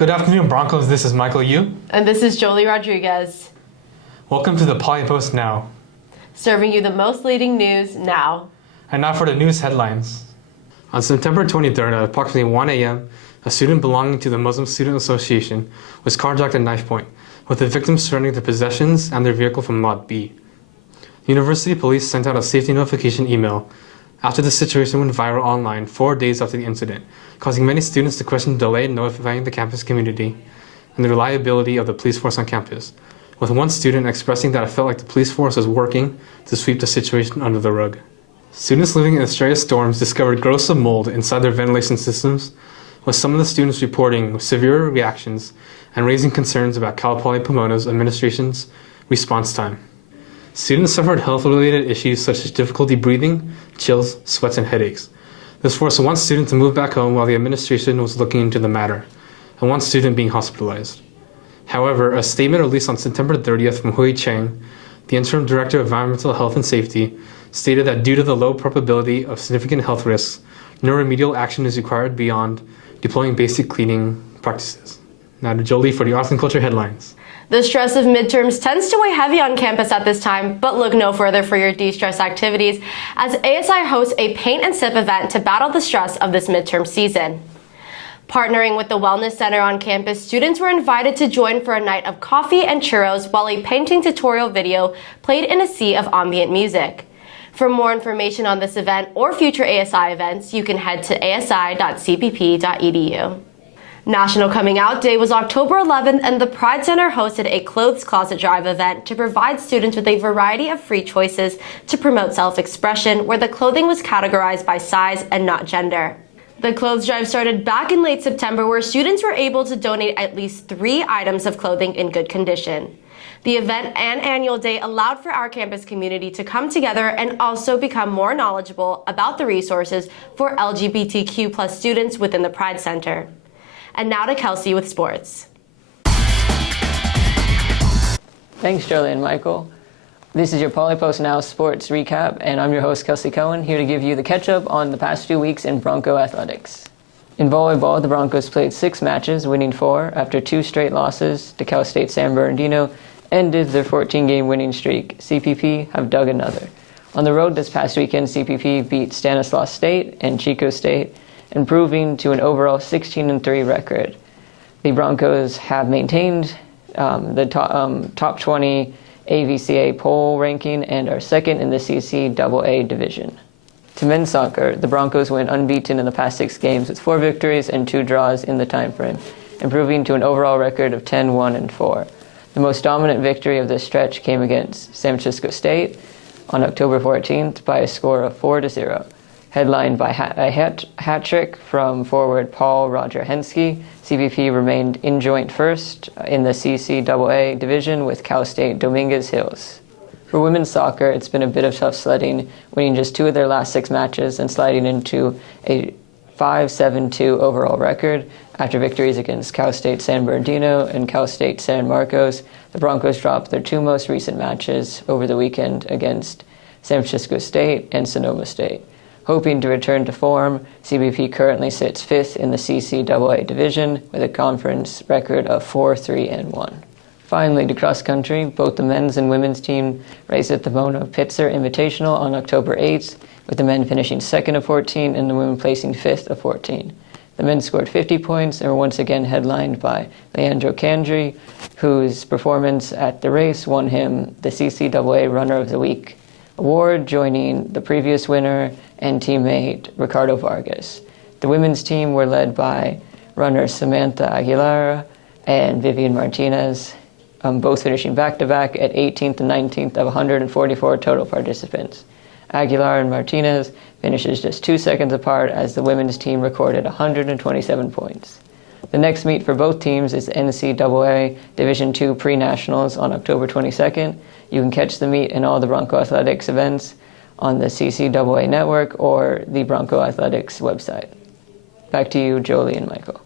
Good afternoon, Broncos. This is Michael Yu. And this is Jolie Rodriguez. Welcome to the Poly Post Now. Serving you the most leading news now. And now for the news headlines. On September 23rd at approximately 1 a.m., a student belonging to the Muslim Student Association was carjacked at knife point, with the victim surrendering their possessions and their vehicle from Lot B. University police sent out a safety notification email after the situation went viral online 4 days after the incident, causing many students to question the delay in notifying the campus community and the reliability of the police force on campus, with one student expressing that it felt like the police force was working to sweep the situation under the rug. Students living in Australia storms discovered growths of mold inside their ventilation systems, with some of the students reporting severe reactions and raising concerns about Cal Poly Pomona's administration's response time. Students suffered health-related issues such as difficulty breathing, chills, sweats, and headaches. This forced one student to move back home while the administration was looking into the matter, and one student being hospitalized. However, a statement released on September 30th from Hui Cheng, the Interim Director of Environmental Health and Safety, stated that due to the low probability of significant health risks, no remedial action is required beyond deploying basic cleaning practices. Now to Jolie for the arts and culture headlines. The stress of midterms tends to weigh heavy on campus at this time, but look no further for your de-stress activities as ASI hosts a paint and sip event to battle the stress of this midterm season. Partnering with the Wellness Center on campus, students were invited to join for a night of coffee and churros while a painting tutorial video played in a sea of ambient music. For more information on this event or future ASI events, you can head to asi.cpp.edu. National Coming Out Day was October 11th, and the Pride Center hosted a Clothes Closet Drive event to provide students with a variety of free choices to promote self-expression, where the clothing was categorized by size and not gender. The Clothes Drive started back in late September, where students were able to donate at least 3 items of clothing in good condition. The event and annual day allowed for our campus community to come together and also become more knowledgeable about the resources for LGBTQ+ students within the Pride Center. And now to Kelsey with sports. Thanks, Jolie and Michael. This is your Poly Post Now sports recap, and I'm your host, Kelsey Cohen, here to give you the catch-up on the past 2 weeks in Bronco athletics. In volleyball, the Broncos played 6 matches, winning 4 after 2 straight losses to Cal State San Bernardino, ended their 14-game winning streak. CPP have dug another. On the road this past weekend, CPP beat Stanislaus State and Chico State, improving to an overall 16-3 record. The Broncos have maintained the top 20 AVCA poll ranking and are second in the CCAA division. To men's soccer, the Broncos went unbeaten in the past 6 games with 4 victories and 2 draws in the time frame, improving to an overall record of 10-1-4. The most dominant victory of this stretch came against San Francisco State on October 14th by a score of 4-0. Headlined by a hat trick from forward Paul Roger Henske, CPP remained in joint first in the CCAA division with Cal State Dominguez Hills. For women's soccer, it's been a bit of tough sledding, winning just 2 of their last 6 matches and sliding into a 5-7-2 overall record. After victories against Cal State San Bernardino and Cal State San Marcos, the Broncos dropped their 2 most recent matches over the weekend against San Francisco State and Sonoma State. Hoping to return to form, CBP currently sits 5th in the CCAA division with a conference record of 4-3-1. Finally, to cross country, both the men's and women's team raced at the Mona Pitzer Invitational on October 8th, with the men finishing 2nd of 14 and the women placing 5th of 14. The men scored 50 points and were once again headlined by Leandro Candri, whose performance at the race won him the CCAA Runner of the Week award, joining the previous winner and teammate Ricardo Vargas. The women's team were led by runners Samantha Aguilera and Vivian Martinez, both finishing back-to-back at 18th and 19th of 144 total participants. Aguilar and Martinez finishes just 2 seconds apart as the women's team recorded 127 points. The next meet for both teams is NCAA Division II Pre-Nationals on October 22nd. You can catch the meet and all the Bronco Athletics events on the CCAA network or the Bronco Athletics website. Back to you, Jolie and Michael.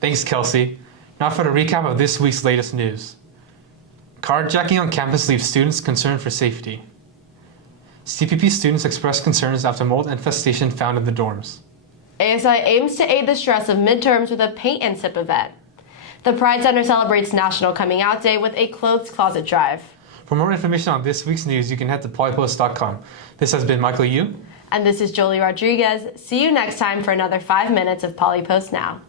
Thanks, Kelsey. Now for the recap of this week's latest news. Carjacking on campus leaves students concerned for safety. CPP students expressed concerns after mold infestation found in the dorms. ASI aims to aid the stress of midterms with a paint and sip event. The Pride Center celebrates National Coming Out Day with a clothes closet drive. For more information on this week's news, you can head to polypost.com. This has been Michael Yu. And this is Jolie Rodriguez. See you next time for another 5 minutes of Polypost Now.